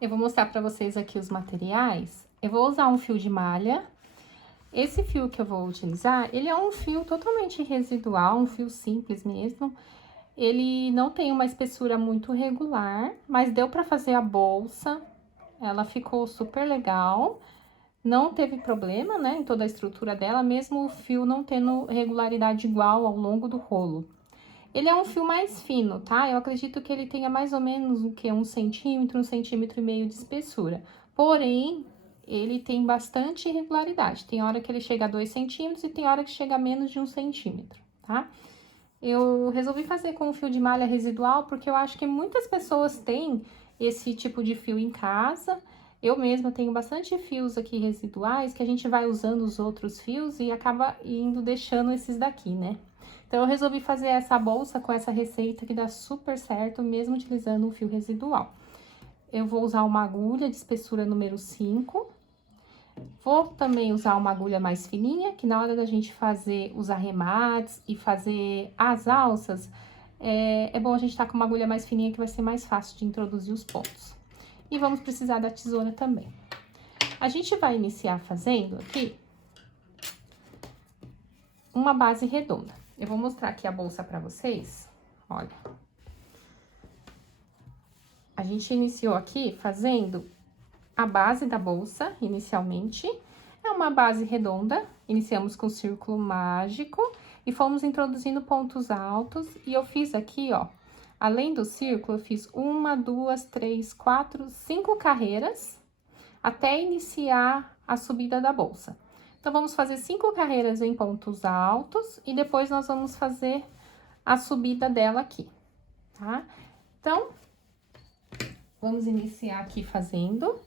Eu vou mostrar pra vocês aqui os materiais. Eu vou usar um fio de malha. Esse fio que eu vou utilizar, ele é um fio totalmente residual, um fio simples mesmo. Ele não tem uma espessura muito regular, mas deu pra fazer a bolsa. Ela ficou super legal. Não teve problema, né, em toda a estrutura dela, mesmo o fio não tendo regularidade igual ao longo do rolo. Ele é um fio mais fino, tá? Eu acredito que ele tenha mais ou menos o que? 1 centímetro e meio de espessura. Porém, ele tem bastante irregularidade. Tem hora que ele chega a 2 centímetros e tem hora que chega a menos de 1 centímetro, tá? Eu resolvi fazer com o fio de malha residual porque eu acho que muitas pessoas têm esse tipo de fio em casa. Eu mesma tenho bastante fios aqui residuais que a gente vai usando os outros fios e acaba indo deixando esses daqui, né? Então, eu resolvi fazer essa bolsa com essa receita que dá super certo, mesmo utilizando o fio residual. Eu vou usar uma agulha de espessura número 5. Vou também usar uma agulha mais fininha, que na hora da gente fazer os arremates e fazer as alças, é bom a gente estar com uma agulha mais fininha, que vai ser mais fácil de introduzir os pontos. E vamos precisar da tesoura também. A gente vai iniciar fazendo aqui uma base redonda. Eu vou mostrar aqui a bolsa pra vocês, olha. A gente iniciou aqui fazendo a base da bolsa, inicialmente. É uma base redonda, iniciamos com círculo mágico e fomos introduzindo pontos altos. E eu fiz aqui, ó, além do círculo, eu fiz 1, 2, 3, 4, 5 carreiras até iniciar a subida da bolsa. Então, vamos fazer 5 carreiras em pontos altos e depois nós vamos fazer a subida dela aqui, tá? Então, vamos iniciar aqui fazendo.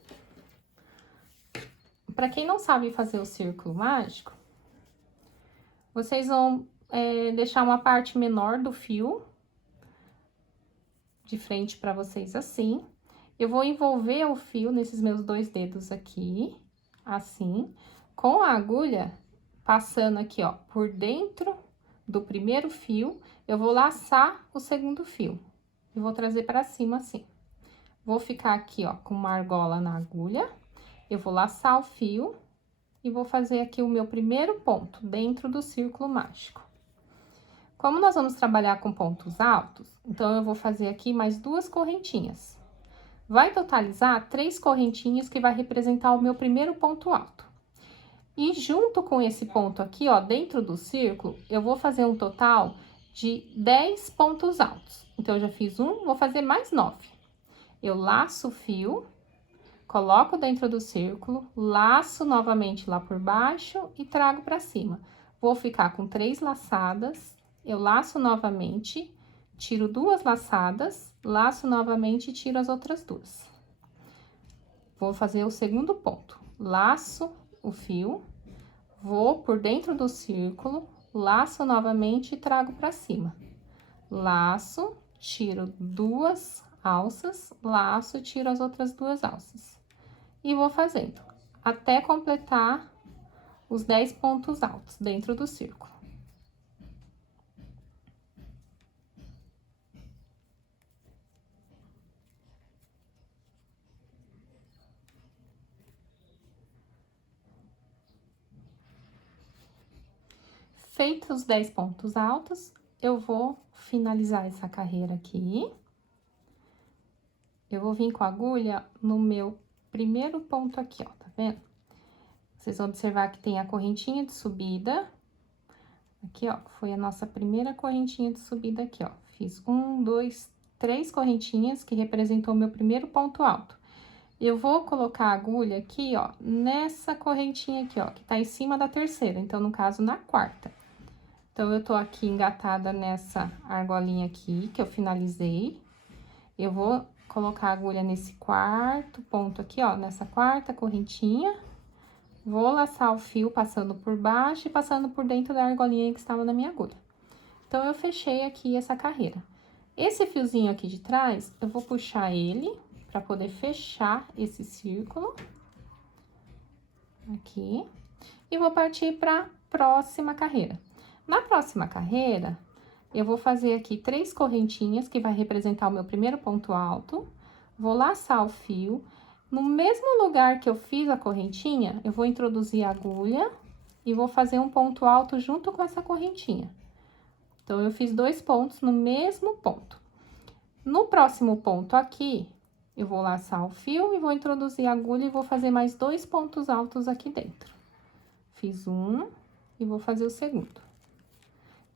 Para quem não sabe fazer o círculo mágico, vocês vão deixar uma parte menor do fio de frente para vocês assim. Eu vou envolver o fio nesses meus 2 dedos aqui, assim, com a agulha passando aqui, ó, por dentro do primeiro fio, eu vou laçar o segundo fio. E vou trazer para cima assim. Vou ficar aqui, ó, com uma argola na agulha, eu vou laçar o fio e vou fazer aqui o meu primeiro ponto dentro do círculo mágico. Como nós vamos trabalhar com pontos altos, então eu vou fazer aqui mais 2 correntinhas. Vai totalizar 3 correntinhas que vai representar o meu primeiro ponto alto. E junto com esse ponto aqui, ó, dentro do círculo, eu vou fazer um total de 10 pontos altos. Então, eu já fiz um, vou fazer mais 9. Eu laço o fio, coloco dentro do círculo, laço novamente lá por baixo e trago pra cima. Vou ficar com 3 laçadas, eu laço novamente, tiro 2 laçadas, laço novamente e tiro as outras 2. Vou fazer o segundo ponto. Laço o fio, vou por dentro do círculo, laço novamente e trago pra cima. Laço, tiro 2 alças, laço e tiro as outras 2 alças. E vou fazendo até completar os 10 pontos altos dentro do círculo. Feitos os 10 pontos altos, eu vou finalizar essa carreira aqui. Eu vou vir com a agulha no meu primeiro ponto aqui, ó, tá vendo? Vocês vão observar que tem a correntinha de subida. Aqui, ó, foi a nossa primeira correntinha de subida aqui, ó. Fiz 1, 2, 3 correntinhas, que representou o meu primeiro ponto alto. Eu vou colocar a agulha aqui, ó, nessa correntinha aqui, ó, que tá em cima da terceira, então, no caso, na quarta. Então, eu tô aqui engatada nessa argolinha aqui, que eu finalizei. Eu vou colocar a agulha nesse quarto ponto aqui, ó, nessa quarta correntinha. Vou laçar o fio passando por baixo e passando por dentro da argolinha que estava na minha agulha. Então, eu fechei aqui essa carreira. Esse fiozinho aqui de trás, eu vou puxar ele para poder fechar esse círculo. Aqui. E vou partir para a próxima carreira. Na próxima carreira, eu vou fazer aqui 3 correntinhas, que vai representar o meu primeiro ponto alto. Vou laçar o fio. No mesmo lugar que eu fiz a correntinha, eu vou introduzir a agulha e vou fazer um ponto alto junto com essa correntinha. Então, eu fiz 2 pontos no mesmo ponto. No próximo ponto aqui, eu vou laçar o fio e vou introduzir a agulha e vou fazer mais 2 pontos altos aqui dentro. Fiz um e vou fazer o segundo.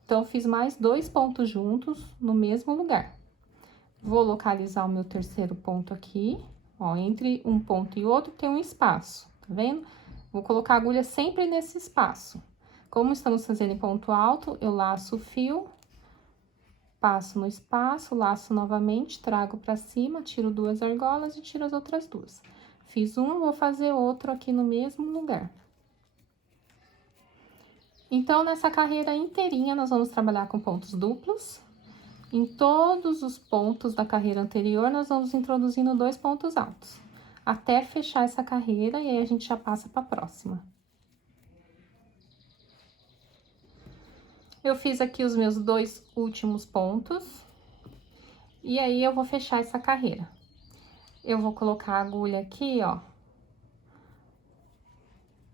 Então, fiz mais 2 pontos juntos no mesmo lugar. Vou localizar o meu terceiro ponto aqui, ó, entre um ponto e outro tem um espaço, tá vendo? Vou colocar a agulha sempre nesse espaço. Como estamos fazendo em ponto alto, eu laço o fio, passo no espaço, laço novamente, trago pra cima, tiro 2 argolas e tiro as outras 2. Fiz um, vou fazer outro aqui no mesmo lugar. Então, nessa carreira inteirinha, nós vamos trabalhar com pontos duplos. Em todos os pontos da carreira anterior, nós vamos introduzindo 2 pontos altos, até fechar essa carreira, e aí a gente já passa para a próxima. Eu fiz aqui os meus 2 últimos pontos, e aí eu vou fechar essa carreira. Eu vou colocar a agulha aqui, ó.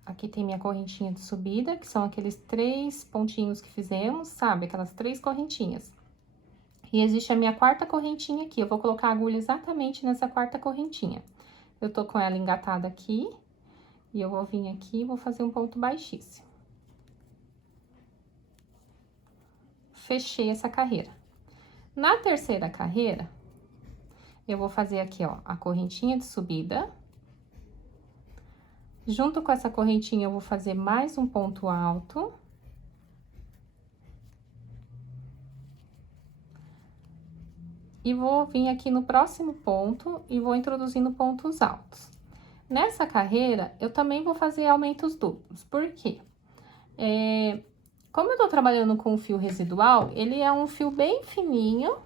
Aqui tem minha correntinha de subida, que são aqueles 3 pontinhos que fizemos, sabe? Aquelas 3 correntinhas. E existe a minha quarta correntinha aqui, eu vou colocar a agulha exatamente nessa quarta correntinha. Eu tô com ela engatada aqui, e eu vou vir aqui e vou fazer um ponto baixíssimo. Fechei essa carreira. Na terceira carreira, eu vou fazer aqui, ó, a correntinha de subida. Junto com essa correntinha, eu vou fazer mais um ponto alto. E vou vir aqui no próximo ponto e vou introduzindo pontos altos. Nessa carreira, eu também vou fazer aumentos duplos. Por quê? Como eu tô trabalhando com fio residual, ele é um fio bem fininho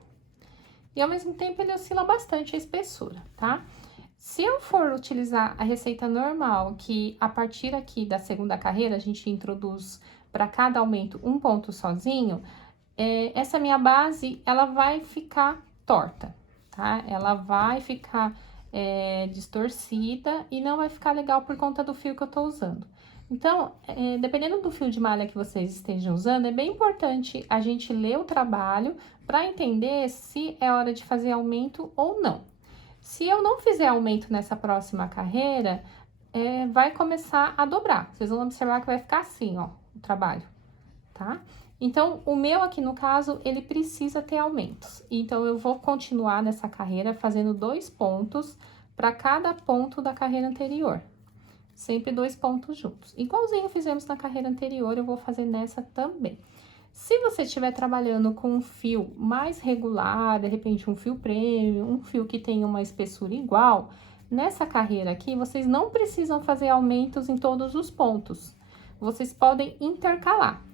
e ao mesmo tempo ele oscila bastante a espessura, tá? Se eu for utilizar a receita normal, que a partir aqui da segunda carreira a gente introduz para cada aumento um ponto sozinho, essa minha base, ela vai ficar torta, tá? Ela vai ficar distorcida e não vai ficar legal por conta do fio que eu tô usando. Então, dependendo do fio de malha que vocês estejam usando, é bem importante a gente ler o trabalho para entender se é hora de fazer aumento ou não. Se eu não fizer aumento nessa próxima carreira, vai começar a dobrar. Vocês vão observar que vai ficar assim, ó, o trabalho, tá? Então, o meu aqui, no caso, ele precisa ter aumentos. Então, eu vou continuar nessa carreira fazendo 2 pontos para cada ponto da carreira anterior. Sempre 2 pontos juntos. Igualzinho fizemos na carreira anterior, eu vou fazer nessa também. Se você estiver trabalhando com um fio mais regular, de repente um fio premium, um fio que tem uma espessura igual, nessa carreira aqui, vocês não precisam fazer aumentos em todos os pontos. Vocês podem intercalar.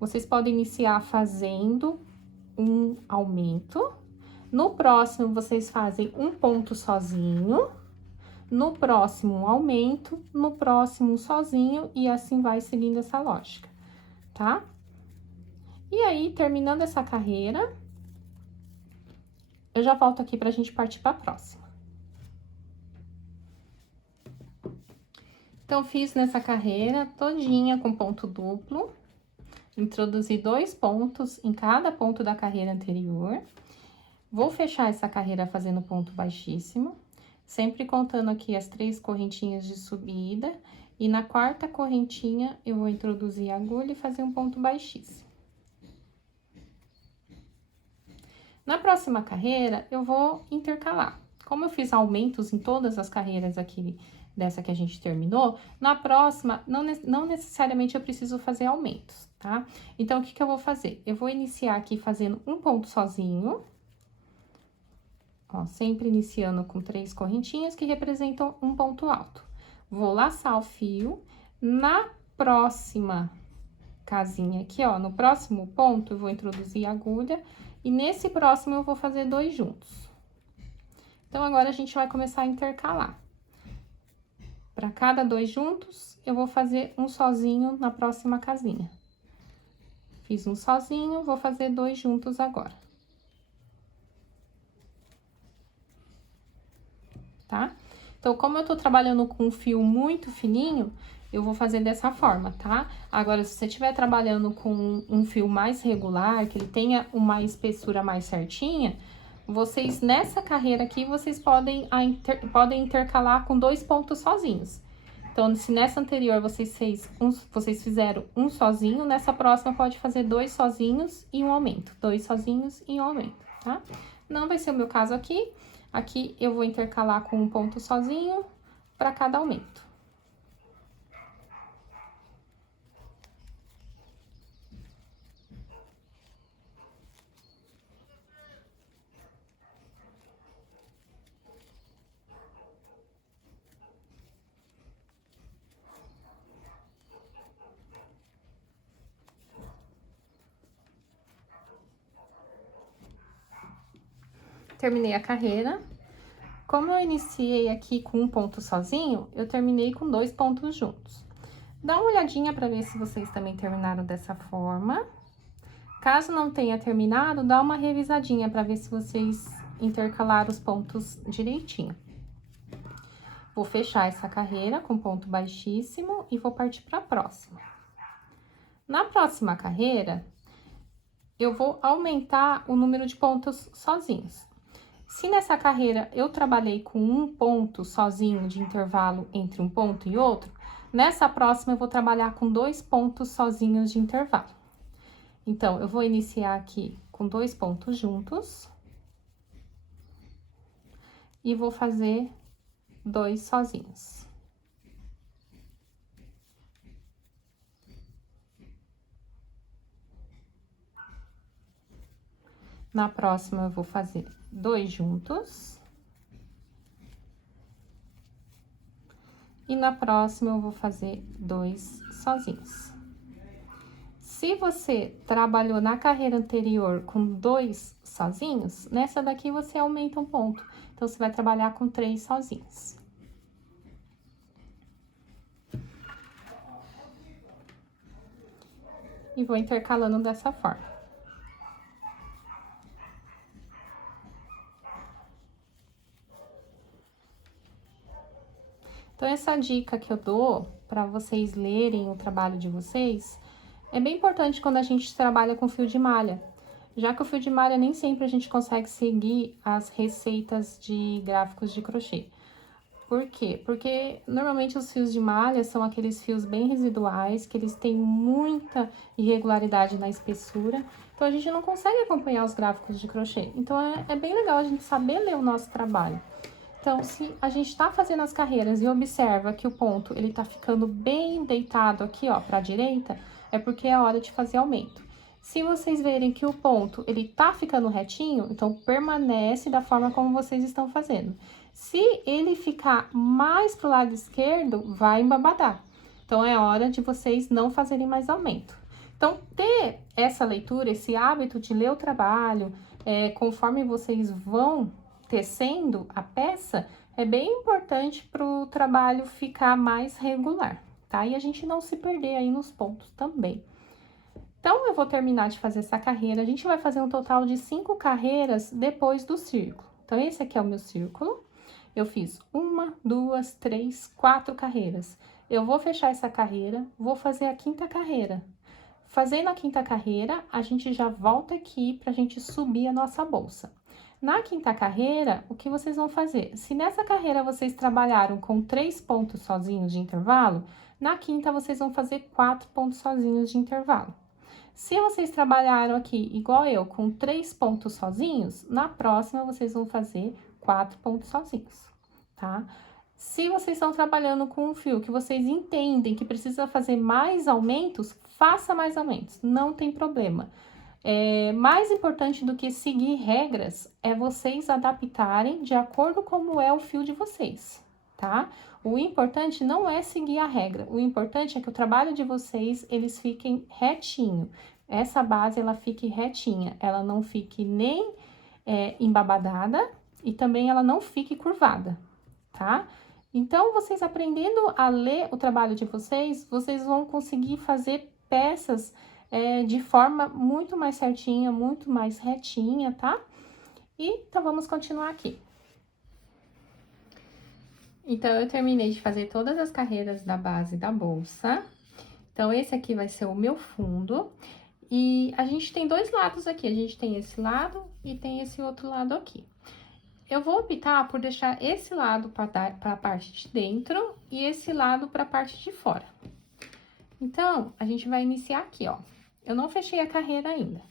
Vocês podem iniciar fazendo um aumento. No próximo, vocês fazem um ponto sozinho. No próximo, um aumento. No próximo, um sozinho. E assim vai seguindo essa lógica, tá? E aí, terminando essa carreira, eu já volto aqui pra gente partir pra próxima. Então, fiz nessa carreira todinha com ponto duplo. Introduzi 2 pontos em cada ponto da carreira anterior. Vou fechar essa carreira fazendo ponto baixíssimo, sempre contando aqui as 3 correntinhas de subida. E na quarta correntinha, eu vou introduzir a agulha e fazer um ponto baixíssimo. Na próxima carreira, eu vou intercalar. Como eu fiz aumentos em todas as carreiras aqui dessa que a gente terminou, na próxima, não necessariamente eu preciso fazer aumentos, tá? Então, o que que eu vou fazer? Eu vou iniciar aqui fazendo um ponto sozinho. Ó, sempre iniciando com 3 correntinhas que representam um ponto alto. Vou laçar o fio. Na próxima casinha aqui, ó, no próximo ponto, eu vou introduzir a agulha. E nesse próximo, eu vou fazer 2 juntos. Então, agora, a gente vai começar a intercalar. Para cada 2 juntos, eu vou fazer um sozinho na próxima casinha. Fiz um sozinho, vou fazer 2 juntos agora. Tá? Então, como eu tô trabalhando com um fio muito fininho, eu vou fazer dessa forma, tá? Agora, se você estiver trabalhando com um fio mais regular, que ele tenha uma espessura mais certinha, vocês, nessa carreira aqui, vocês podem intercalar com 2 pontos sozinhos. Então, se nessa anterior vocês fizeram um sozinho, nessa próxima pode fazer 2 sozinhos e um aumento. 2 sozinhos e um aumento, tá? Não vai ser o meu caso aqui. Aqui eu vou intercalar com um ponto sozinho para cada aumento. Terminei a carreira. Como eu iniciei aqui com um ponto sozinho, eu terminei com 2 pontos juntos. Dá uma olhadinha para ver se vocês também terminaram dessa forma. Caso não tenha terminado, dá uma revisadinha para ver se vocês intercalaram os pontos direitinho. Vou fechar essa carreira com ponto baixíssimo e vou partir para a próxima. Na próxima carreira, eu vou aumentar o número de pontos sozinhos. Se nessa carreira eu trabalhei com um ponto sozinho de intervalo entre um ponto e outro, nessa próxima eu vou trabalhar com 2 pontos sozinhos de intervalo. Então, eu vou iniciar aqui com 2 pontos juntos e vou fazer 2 sozinhos. Na próxima, eu vou fazer 2 juntos. E na próxima, eu vou fazer 2 sozinhos. Se você trabalhou na carreira anterior com 2 sozinhos, nessa daqui você aumenta um ponto. Então, você vai trabalhar com 3 sozinhos. E vou intercalando dessa forma. Então, essa dica que eu dou para vocês lerem o trabalho de vocês é bem importante quando a gente trabalha com fio de malha, já que o fio de malha nem sempre a gente consegue seguir as receitas de gráficos de crochê. Por quê? Porque normalmente os fios de malha são aqueles fios bem residuais, que eles têm muita irregularidade na espessura, então a gente não consegue acompanhar os gráficos de crochê. Então, é bem legal a gente saber ler o nosso trabalho. Então, se a gente tá fazendo as carreiras e observa que o ponto, ele tá ficando bem deitado aqui, ó, pra direita, é porque é a hora de fazer aumento. Se vocês verem que o ponto, ele tá ficando retinho, então permanece da forma como vocês estão fazendo. Se ele ficar mais pro lado esquerdo, vai embabadar. Então, é hora de vocês não fazerem mais aumento. Então, ter essa leitura, esse hábito de ler o trabalho, conforme vocês vão tecendo a peça, é bem importante para o trabalho ficar mais regular, tá? E a gente não se perder aí nos pontos também. Então, eu vou terminar de fazer essa carreira. A gente vai fazer um total de 5 carreiras depois do círculo. Então, esse aqui é o meu círculo. Eu fiz 1, 2, 3, 4 carreiras. Eu vou fechar essa carreira, vou fazer a 5ª carreira. Fazendo a 5ª carreira, a gente já volta aqui pra gente subir a nossa bolsa. Na 5ª carreira, o que vocês vão fazer? Se nessa carreira vocês trabalharam com 3 pontos sozinhos de intervalo, na 5ª vocês vão fazer 4 pontos sozinhos de intervalo. Se vocês trabalharam aqui, igual eu, com 3 pontos sozinhos, na próxima vocês vão fazer 4 pontos sozinhos, tá? Se vocês estão trabalhando com um fio que vocês entendem que precisa fazer mais aumentos, faça mais aumentos, não tem problema. Mais importante do que seguir regras é vocês adaptarem de acordo com como é o fio de vocês, tá? O importante não é seguir a regra, o importante é que o trabalho de vocês, eles fiquem retinho. Essa base, ela fique retinha, ela não fique nem embabadada e também ela não fique curvada, tá? Então, vocês aprendendo a ler o trabalho de vocês, vocês vão conseguir fazer peças de forma muito mais certinha, muito mais retinha, tá? Então, vamos continuar aqui. Então, eu terminei de fazer todas as carreiras da base da bolsa. Então, esse aqui vai ser o meu fundo. E a gente tem dois lados aqui, a gente tem esse lado e tem esse outro lado aqui. Eu vou optar por deixar esse lado para a parte de dentro e esse lado para a parte de fora. Então, a gente vai iniciar aqui, ó. Eu não fechei a carreira ainda.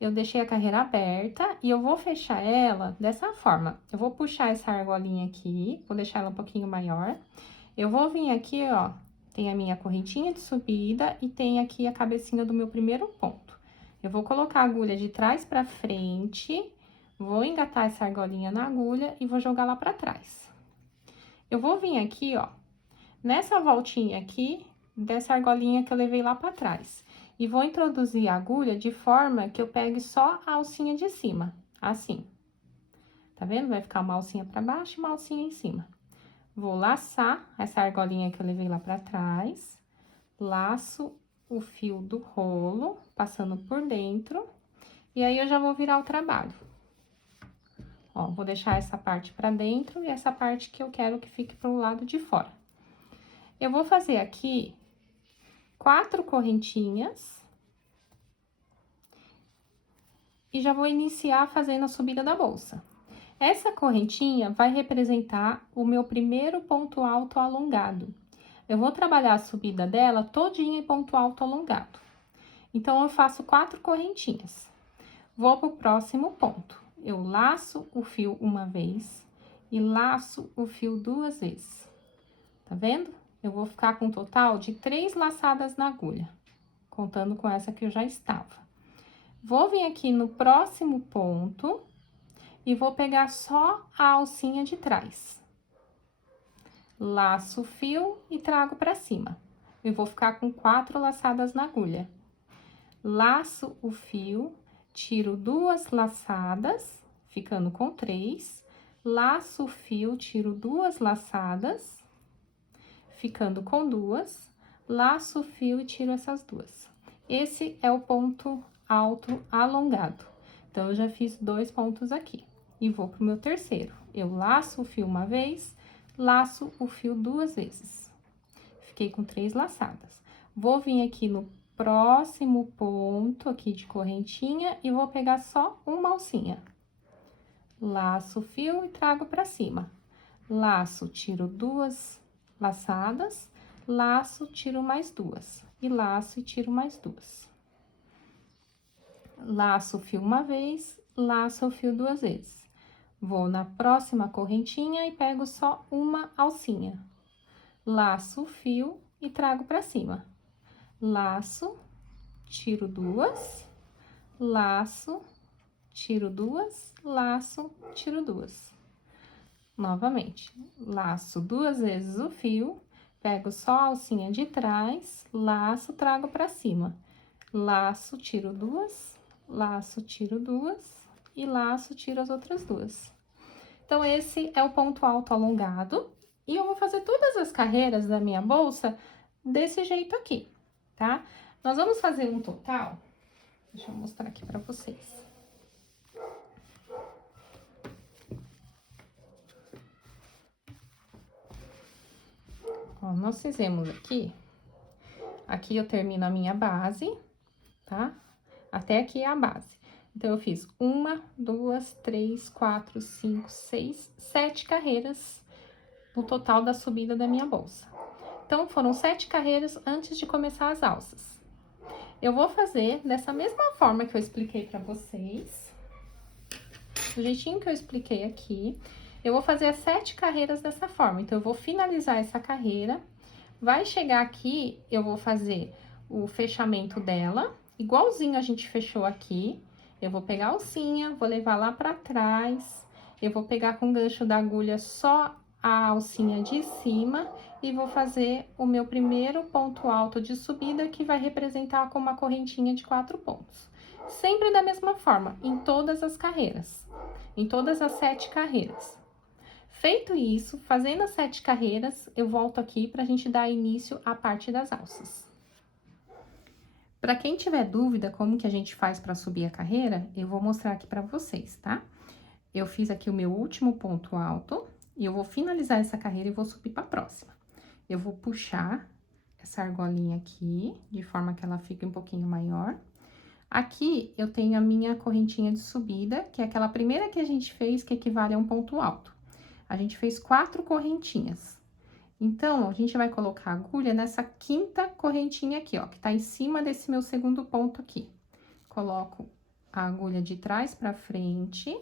Eu deixei a carreira aberta e eu vou fechar ela dessa forma. Eu vou puxar essa argolinha aqui, vou deixar ela um pouquinho maior. Eu vou vir aqui, ó, tem a minha correntinha de subida e tem aqui a cabecinha do meu primeiro ponto. Eu vou colocar a agulha de trás pra frente, vou engatar essa argolinha na agulha e vou jogar lá pra trás. Eu vou vir aqui, ó, nessa voltinha aqui, dessa argolinha que eu levei lá pra trás. E vou introduzir a agulha de forma que eu pegue só a alcinha de cima, assim. Tá vendo? Vai ficar uma alcinha pra baixo e uma alcinha em cima. Vou laçar essa argolinha que eu levei lá pra trás, laço o fio do rolo, passando por dentro, e aí eu já vou virar o trabalho. Ó, vou deixar essa parte pra dentro e essa parte que eu quero que fique pro lado de fora. Eu vou fazer aqui 4 correntinhas e já vou iniciar fazendo a subida da bolsa. Essa correntinha vai representar o meu primeiro ponto alto alongado. Eu vou trabalhar a subida dela todinha em ponto alto alongado. Então, eu faço 4 correntinhas. Vou pro próximo ponto. Eu laço o fio uma vez e laço o fio 2 vezes. Tá vendo? Eu vou ficar com um total de 3 laçadas na agulha, contando com essa que eu já estava. Vou vir aqui no próximo ponto e vou pegar só a alcinha de trás. Laço o fio e trago pra cima. Eu vou ficar com 4 laçadas na agulha. Laço o fio, tiro 2 laçadas, ficando com 3. Laço o fio, tiro 2 laçadas, ficando com 2. Laço o fio e tiro essas 2. Esse é o ponto alto alongado. Então, eu já fiz 2 pontos aqui. E vou pro meu terceiro. Eu laço o fio uma vez, laço o fio 2 vezes. Fiquei com 3 laçadas. Vou vir aqui no próximo ponto aqui de correntinha e vou pegar só uma alcinha. Laço o fio e trago pra cima. Laço, tiro 2 laçadas, laço, tiro mais 2. E laço e tiro mais 2. Laço o fio uma vez, laço o fio 2 vezes. Vou na próxima correntinha e pego só uma alcinha. Laço o fio e trago pra cima. Laço, tiro 2, laço, tiro 2, laço, tiro 2. Novamente, laço 2 vezes o fio, pego só a alcinha de trás, laço, trago pra cima. Laço, tiro 2, laço, tiro 2 e laço, tiro as outras 2. Então, esse é o ponto alto alongado. E eu vou fazer todas as carreiras da minha bolsa desse jeito aqui, tá? Nós vamos fazer um total, deixa eu mostrar aqui pra vocês. Ó, nós fizemos aqui eu termino a minha base, tá? Até aqui é a base. Então, eu fiz 1, 2, 3, 4, 5, 6, 7 carreiras no total da subida da minha bolsa. Então, foram 7 carreiras antes de começar as alças. Eu vou fazer dessa mesma forma que eu expliquei pra vocês, do jeitinho que eu expliquei aqui. Eu vou fazer as 7 carreiras dessa forma. Então, eu vou finalizar essa carreira. Vai chegar aqui, eu vou fazer o fechamento dela, igualzinho a gente fechou aqui. Eu vou pegar a alcinha, vou levar lá pra trás. Eu vou pegar com o gancho da agulha só a alcinha de cima e vou fazer o meu primeiro ponto alto de subida, que vai representar com uma correntinha de 4 pontos. Sempre da mesma forma, em todas as carreiras, em todas as 7 carreiras. Feito isso, fazendo as 7 carreiras, eu volto aqui pra gente dar início à parte das alças. Pra quem tiver dúvida como que a gente faz pra subir a carreira, eu vou mostrar aqui pra vocês, tá? Eu fiz aqui o meu último ponto alto E eu vou finalizar essa carreira e vou subir pra próxima. Eu vou puxar essa argolinha aqui, de forma que ela fique um pouquinho maior. Aqui, eu tenho a minha correntinha de subida, que é aquela primeira que a gente fez, que equivale a um ponto alto. A gente fez 4 correntinhas. Então, a gente vai colocar a agulha nessa quinta correntinha aqui, ó, que tá em cima desse meu segundo ponto aqui. Coloco a agulha de trás pra frente,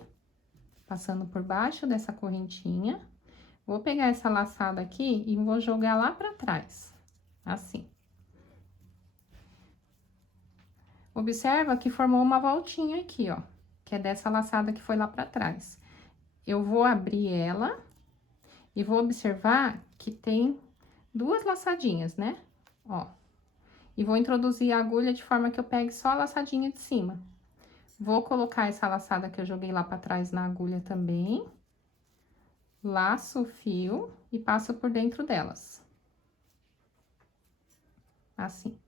passando por baixo dessa correntinha. Vou pegar essa laçada aqui e vou jogar lá pra trás, assim. Observa que formou uma voltinha aqui, ó, que é dessa laçada que foi lá pra trás. Eu vou abrir ela e vou observar que tem 2 laçadinhas, né? Ó. E vou introduzir a agulha de forma que eu pegue só a laçadinha de cima. Vou colocar essa laçada que eu joguei lá pra trás na agulha também. Laço o fio e passo por dentro delas. Assim.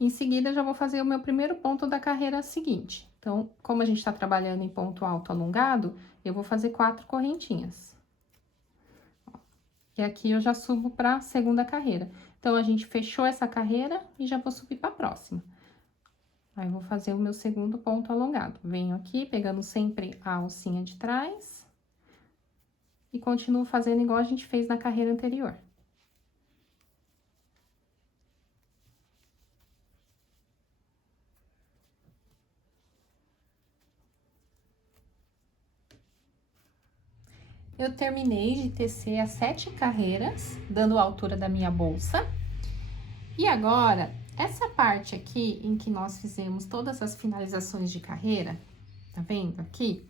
Em seguida, já vou fazer o meu primeiro ponto da carreira seguinte. Então, como a gente tá trabalhando em ponto alto alongado, eu vou fazer 4 correntinhas. E aqui eu já subo pra segunda carreira. Então, a gente fechou essa carreira e já vou subir pra próxima. Aí, eu vou fazer o meu segundo ponto alongado. Venho aqui, pegando sempre a alcinha de trás. E continuo fazendo igual a gente fez na carreira anterior. Eu terminei de tecer as 7 carreiras, dando a altura da minha bolsa. E agora, essa parte aqui em que nós fizemos todas as finalizações de carreira, tá vendo aqui?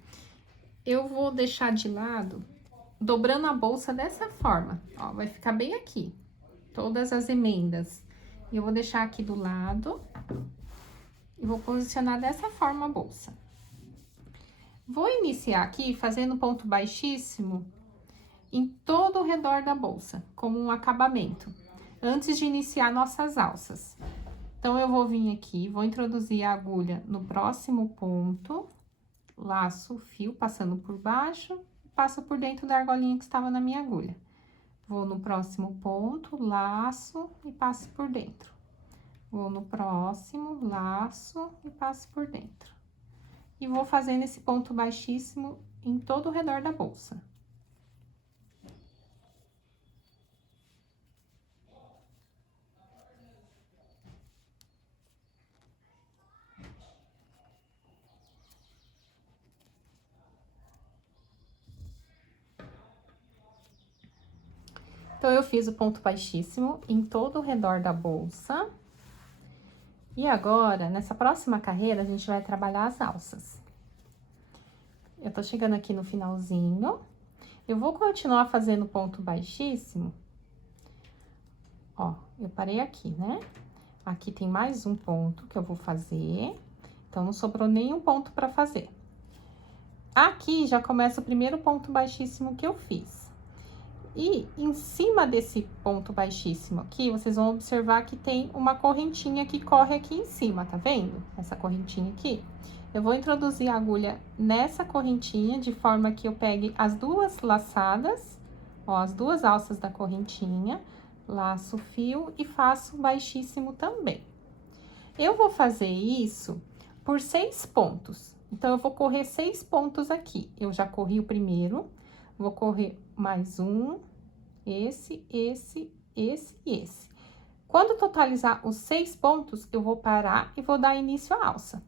Eu vou deixar de lado, dobrando a bolsa dessa forma, ó, vai ficar bem aqui, todas as emendas. E eu vou deixar aqui do lado e vou posicionar dessa forma a bolsa. Vou iniciar aqui fazendo ponto baixíssimo em todo o redor da bolsa, como um acabamento, antes de iniciar nossas alças. Então, eu vou vir aqui, vou introduzir a agulha no próximo ponto, laço o fio passando por baixo, passo por dentro da argolinha que estava na minha agulha. Vou no próximo ponto, laço e passo por dentro. Vou no próximo, laço e passo por dentro. E vou fazendo esse ponto baixíssimo em todo o redor da bolsa. Então, eu fiz o ponto baixíssimo em todo o redor da bolsa. E agora, nessa próxima carreira, a gente vai trabalhar as alças. Eu tô chegando aqui no finalzinho. Eu vou continuar fazendo ponto baixíssimo. Ó, eu parei aqui, né? Aqui tem mais um ponto que eu vou fazer. Então, não sobrou nenhum ponto pra fazer. Aqui já começa o primeiro ponto baixíssimo que eu fiz. E em cima desse ponto baixíssimo aqui, vocês vão observar que tem uma correntinha que corre aqui em cima, tá vendo? Essa correntinha aqui. Eu vou introduzir a agulha nessa correntinha, de forma que eu pegue as 2 laçadas, ó, as 2 alças da correntinha, laço o fio e faço baixíssimo também. Eu vou fazer isso por 6 pontos. Então, eu vou correr 6 pontos aqui. Eu já corri o primeiro, vou correr mais um, esse e esse. Quando totalizar os 6 pontos, eu vou parar e vou dar início à alça.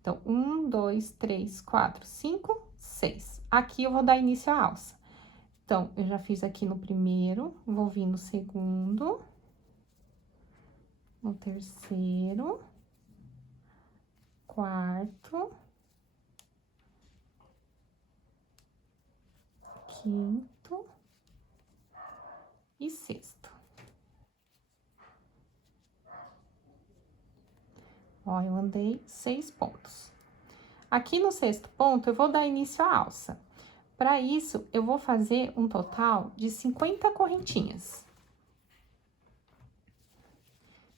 Então, 1, 2, 3, 4, 5, 6. Aqui eu vou dar início à alça. Então, eu já fiz aqui no primeiro, vou vir no segundo, no terceiro, quarto, quinto e sexto. Ó, eu andei 6 pontos. Aqui no 6º ponto, eu vou dar início à alça. Para isso, eu vou fazer um total de 50 correntinhas.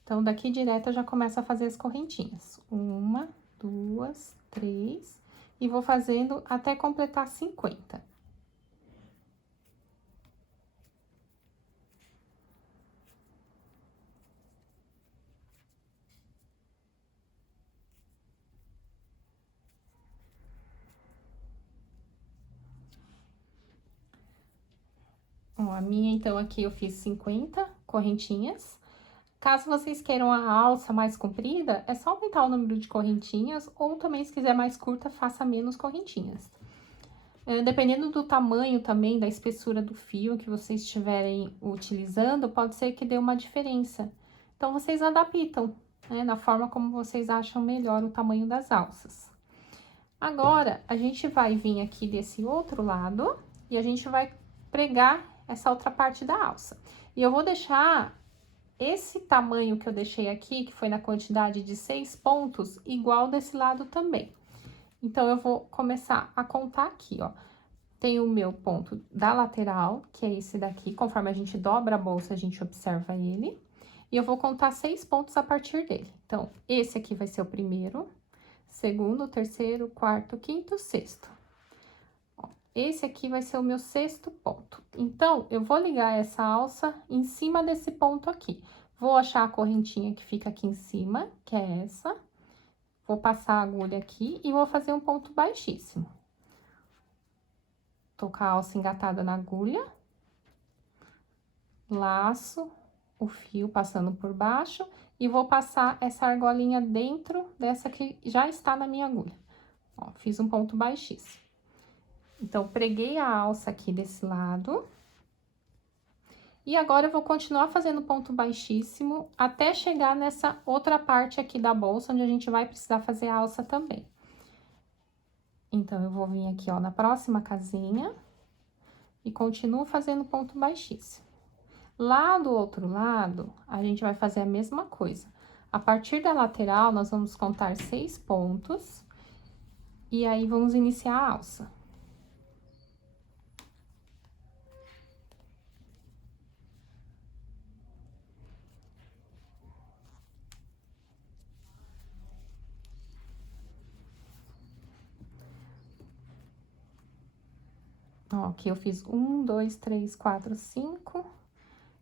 Então, daqui direto, eu já começo a fazer as correntinhas. 1, 2, 3, e vou fazendo até completar 50. Ó, a minha, então, aqui eu fiz 50 correntinhas. Caso vocês queiram a alça mais comprida, é só aumentar o número de correntinhas, ou também, se quiser mais curta, faça menos correntinhas. Dependendo do tamanho também, da espessura do fio que vocês estiverem utilizando, pode ser que dê uma diferença. Então, vocês adaptam, né, na forma como vocês acham melhor o tamanho das alças. Agora, a gente vai vir aqui desse outro lado e a gente vai pregar essa outra parte da alça. E eu vou deixar esse tamanho que eu deixei aqui, que foi na quantidade de 6 pontos, igual desse lado também. Então, eu vou começar a contar aqui, ó. Tem o meu ponto da lateral, que é esse daqui. Conforme a gente dobra a bolsa, a gente observa ele. E eu vou contar 6 pontos a partir dele. Então, esse aqui vai ser o primeiro, segundo, terceiro, quarto, quinto, sexto. Ó, esse aqui vai ser o meu 6º ponto. Então, eu vou ligar essa alça em cima desse ponto aqui. Vou achar a correntinha que fica aqui em cima, que é essa. Vou passar a agulha aqui e vou fazer um ponto baixíssimo. Tô com a alça engatada na agulha. Laço o fio passando por baixo e vou passar essa argolinha dentro dessa que já está na minha agulha. Ó, fiz um ponto baixíssimo. Então, preguei a alça aqui desse lado. E agora, eu vou continuar fazendo ponto baixíssimo até chegar nessa outra parte aqui da bolsa, onde a gente vai precisar fazer a alça também. Então, eu vou vir aqui, ó, na próxima casinha e continuo fazendo ponto baixíssimo. Lá do outro lado, a gente vai fazer a mesma coisa. A partir da lateral, nós vamos contar 6 pontos e aí vamos iniciar a alça. Ó, aqui eu fiz 1, 2, 3, 4, 5,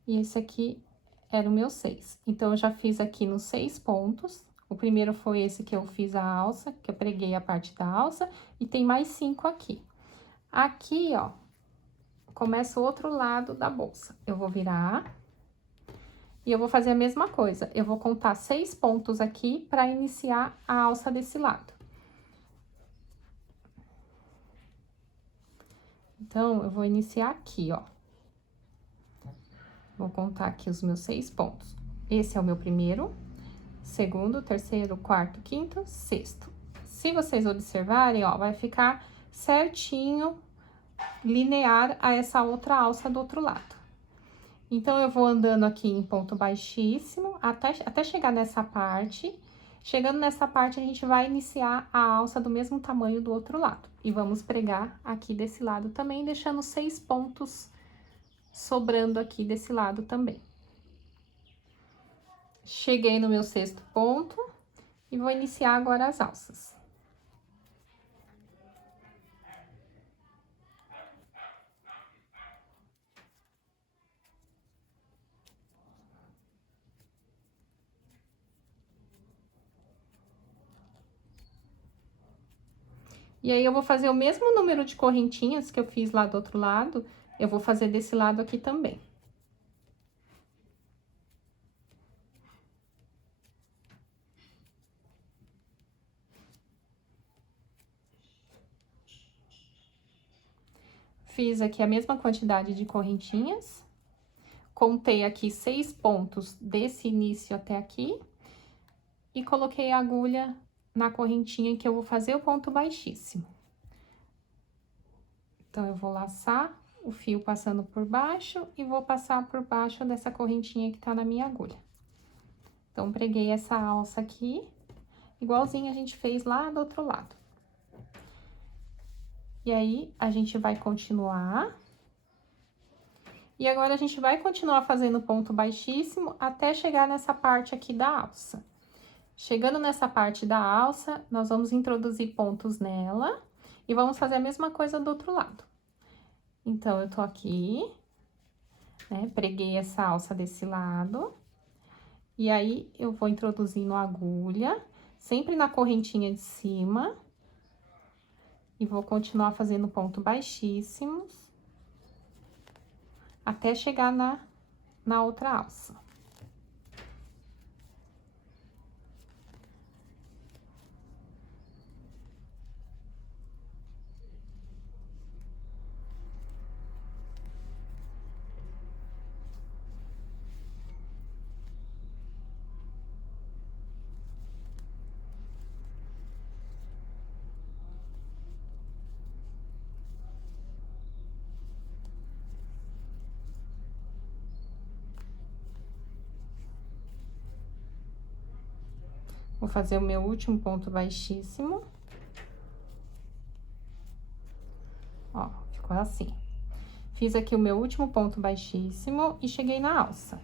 e esse aqui era o meu 6. Então, eu já fiz aqui nos 6 pontos. O primeiro foi esse que eu fiz a alça, que eu preguei a parte da alça, e tem mais 5 aqui. Aqui, ó, começa o outro lado da bolsa. Eu vou virar e eu vou fazer a mesma coisa. Eu vou contar 6 pontos aqui para iniciar a alça desse lado. Então, eu vou iniciar aqui, ó. Vou contar aqui os meus 6 pontos. Esse é o meu primeiro, segundo, terceiro, quarto, quinto, sexto. Se vocês observarem, ó, vai ficar certinho, linear a essa outra alça do outro lado. Então, eu vou andando aqui em ponto baixíssimo, até chegar nessa parte. Chegando nessa parte, a gente vai iniciar a alça do mesmo tamanho do outro lado. E vamos pregar aqui desse lado também, deixando 6 pontos sobrando aqui desse lado também. Cheguei no meu 6º ponto e vou iniciar agora as alças. E aí, eu vou fazer o mesmo número de correntinhas que eu fiz lá do outro lado, eu vou fazer desse lado aqui também. Fiz aqui a mesma quantidade de correntinhas. Contei aqui 6 pontos desse início até aqui. E coloquei a agulha na correntinha que eu vou fazer o ponto baixíssimo. Então, eu vou laçar o fio passando por baixo e vou passar por baixo dessa correntinha que tá na minha agulha. Então, preguei essa alça aqui, igualzinho a gente fez lá do outro lado. E aí, a gente vai continuar. E agora, a gente vai continuar fazendo ponto baixíssimo até chegar nessa parte aqui da alça. Chegando nessa parte da alça, nós vamos introduzir pontos nela e vamos fazer a mesma coisa do outro lado. Então, eu tô aqui, né, preguei essa alça desse lado, e aí, eu vou introduzindo a agulha, sempre na correntinha de cima, e vou continuar fazendo ponto baixíssimos, até chegar na outra alça. Vou fazer o meu último ponto baixíssimo. Ó, ficou assim. Fiz aqui o meu último ponto baixíssimo e cheguei na alça.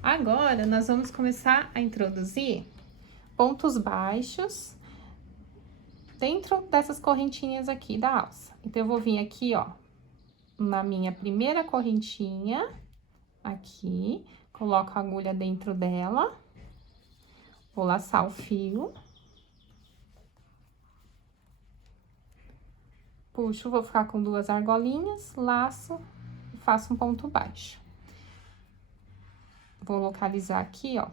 Agora, nós vamos começar a introduzir pontos baixos dentro dessas correntinhas aqui da alça. Então, eu vou vir aqui, ó, na minha primeira correntinha, aqui, coloco a agulha dentro dela, vou laçar o fio. Puxo, vou ficar com 2 argolinhas, laço e faço um ponto baixo. Vou localizar aqui, ó,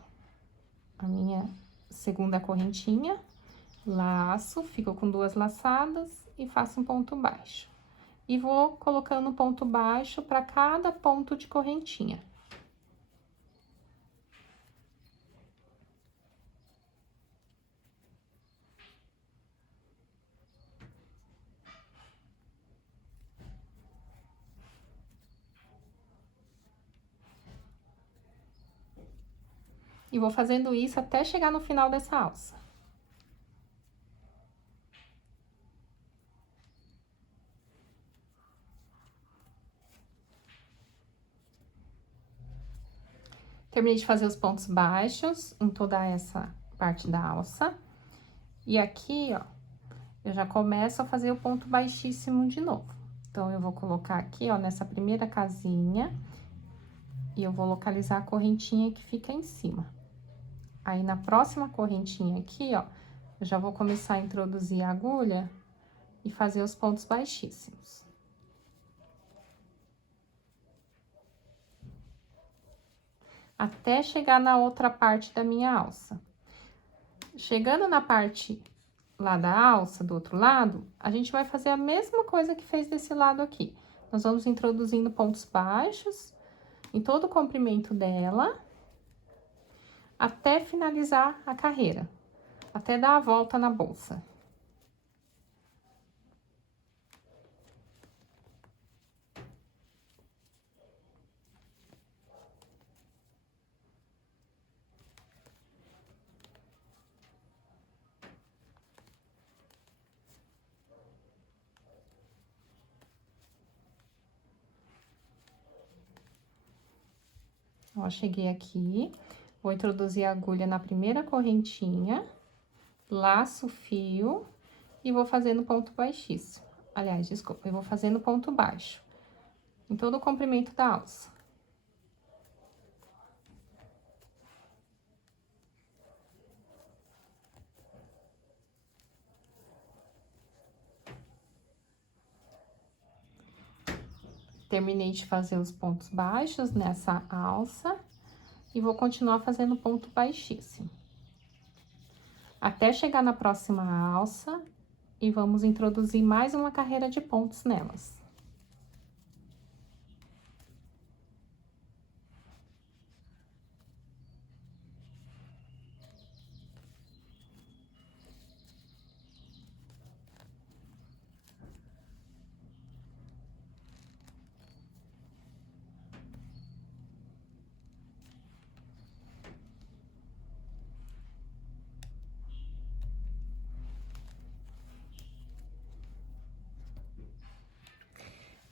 a minha segunda correntinha, laço, fico com 2 laçadas e faço um ponto baixo. E vou colocando um ponto baixo para cada ponto de correntinha. E vou fazendo isso até chegar no final dessa alça. Terminei de fazer os pontos baixos em toda essa parte da alça. E aqui, ó, eu já começo a fazer o ponto baixíssimo de novo. Então, eu vou colocar aqui, ó, nessa primeira casinha, e eu vou localizar a correntinha que fica em cima. Aí, na próxima correntinha aqui, ó, eu já vou começar a introduzir a agulha e fazer os pontos baixíssimos. Até chegar na outra parte da minha alça. Chegando na parte lá da alça, do outro lado, a gente vai fazer a mesma coisa que fez desse lado aqui. Nós vamos introduzindo pontos baixos em todo o comprimento dela, até finalizar a carreira, até dar a volta na bolsa. Ó, cheguei aqui, vou introduzir a agulha na primeira correntinha, laço o fio e vou fazendo ponto baixíssimo. Aliás, desculpa, eu vou fazendo ponto baixo em todo o comprimento da alça. Terminei de fazer os pontos baixos nessa alça e vou continuar fazendo ponto baixíssimo. Até chegar na próxima alça e vamos introduzir mais uma carreira de pontos nelas.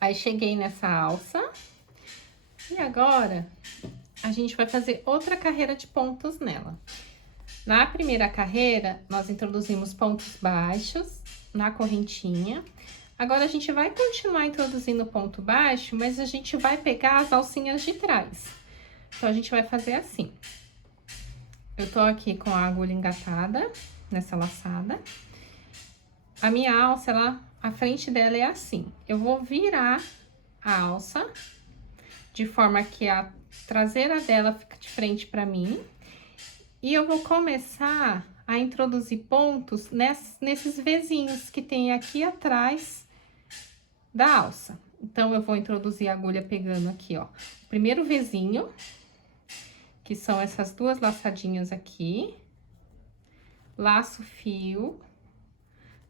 Aí, cheguei nessa alça. E agora, a gente vai fazer outra carreira de pontos nela. Na primeira carreira, nós introduzimos pontos baixos na correntinha. Agora, a gente vai continuar introduzindo ponto baixo, mas a gente vai pegar as alcinhas de trás. Então, a gente vai fazer assim. Eu tô aqui com a agulha engatada nessa laçada. A minha alça, a frente dela é assim. Eu vou virar a alça de forma que a traseira dela fica de frente para mim. E eu vou começar a introduzir pontos nesses Vzinhos que tem aqui atrás da alça. Então, eu vou introduzir a agulha pegando aqui, ó, o primeiro Vzinho, que são essas duas laçadinhas aqui. Laço o fio,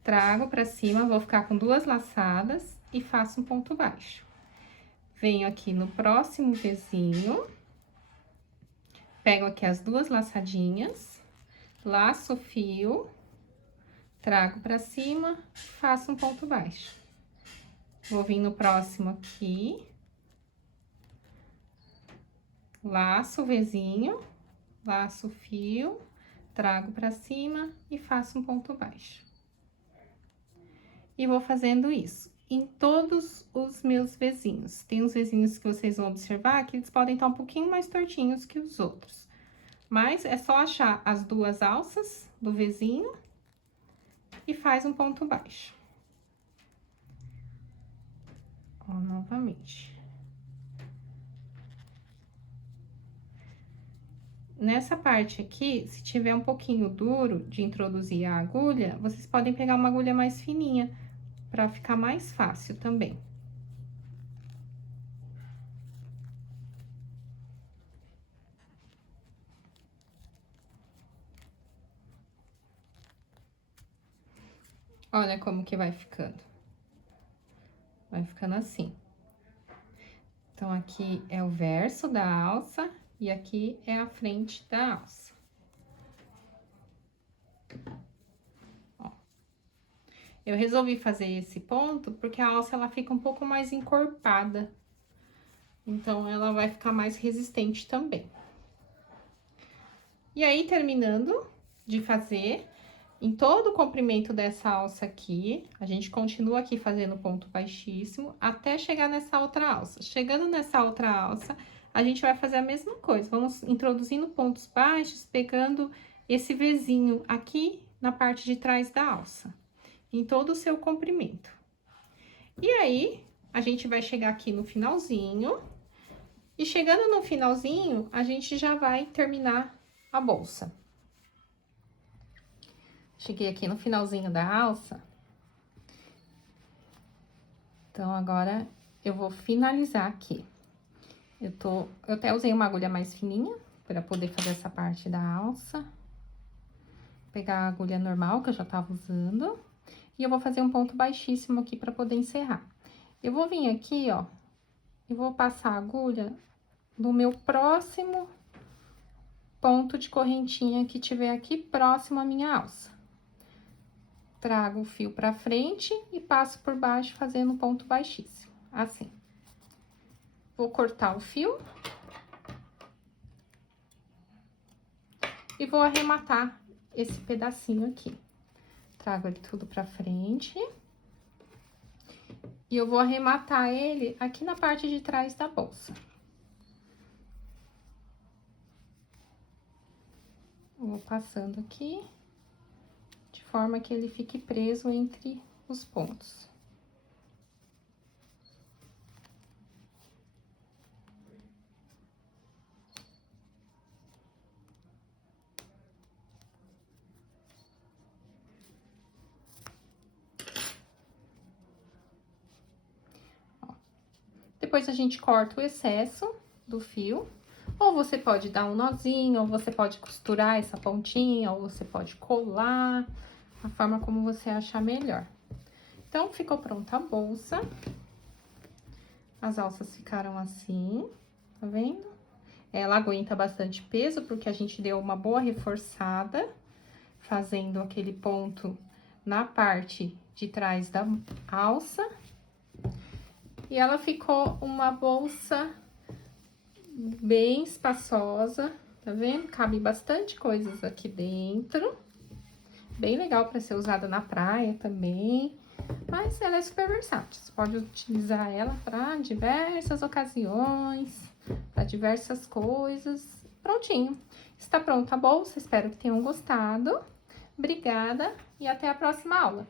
trago pra cima, vou ficar com duas laçadas e faço um ponto baixo. Venho aqui no próximo Vzinho, pego aqui as duas laçadinhas, laço o fio, trago pra cima, faço um ponto baixo. Vou vir no próximo aqui, laço o Vzinho, laço o fio, trago pra cima e faço um ponto baixo. E vou fazendo isso em todos os meus Vzinhos. Tem uns Vzinhos que vocês vão observar que eles podem estar um pouquinho mais tortinhos que os outros. Mas é só achar as duas alças do Vzinho e faz um ponto baixo. Ó, novamente. Nessa parte aqui, se tiver um pouquinho duro de introduzir a agulha, vocês podem pegar uma agulha mais fininha, pra ficar mais fácil também. Olha como que vai ficando. Vai ficando assim. Então, aqui é o verso da alça e aqui é a frente da alça. Ó. Eu resolvi fazer esse ponto porque a alça, ela fica um pouco mais encorpada. Então, ela vai ficar mais resistente também. E aí, terminando de fazer, em todo o comprimento dessa alça aqui, a gente continua aqui fazendo ponto baixíssimo, até chegar nessa outra alça. Chegando nessa outra alça, a gente vai fazer a mesma coisa. Vamos introduzindo pontos baixos, pegando esse Vzinho aqui na parte de trás da alça, em todo o seu comprimento. E aí, a gente vai chegar aqui no finalzinho, e chegando no finalzinho, a gente já vai terminar a bolsa. Cheguei aqui no finalzinho da alça. Então, agora, eu vou finalizar aqui. Eu até usei uma agulha mais fininha, para poder fazer essa parte da alça. Vou pegar a agulha normal, que eu já tava usando. E eu vou fazer um ponto baixíssimo aqui, para poder encerrar. Eu vou vir aqui, ó, e vou passar a agulha no meu próximo ponto de correntinha que tiver aqui próximo à minha alça. Trago o fio pra frente e passo por baixo fazendo um ponto baixíssimo, assim. Vou cortar o fio. E vou arrematar esse pedacinho aqui. Trago ele tudo pra frente. E eu vou arrematar ele aqui na parte de trás da bolsa. Vou passando aqui, de forma que ele fique preso entre os pontos. Ó. Depois, a gente corta o excesso do fio. Ou você pode dar um nozinho, ou você pode costurar essa pontinha, ou você pode colar, a forma como você achar melhor. Então, ficou pronta a bolsa. As alças ficaram assim, tá vendo? Ela aguenta bastante peso, porque a gente deu uma boa reforçada, fazendo aquele ponto na parte de trás da alça. E ela ficou uma bolsa bem espaçosa, tá vendo? Cabe bastante coisas aqui dentro. Bem legal para ser usada na praia também. Mas ela é super versátil. Você pode utilizar ela para diversas ocasiões, para diversas coisas. Prontinho. Está pronta a bolsa, espero que tenham gostado. Obrigada e até a próxima aula.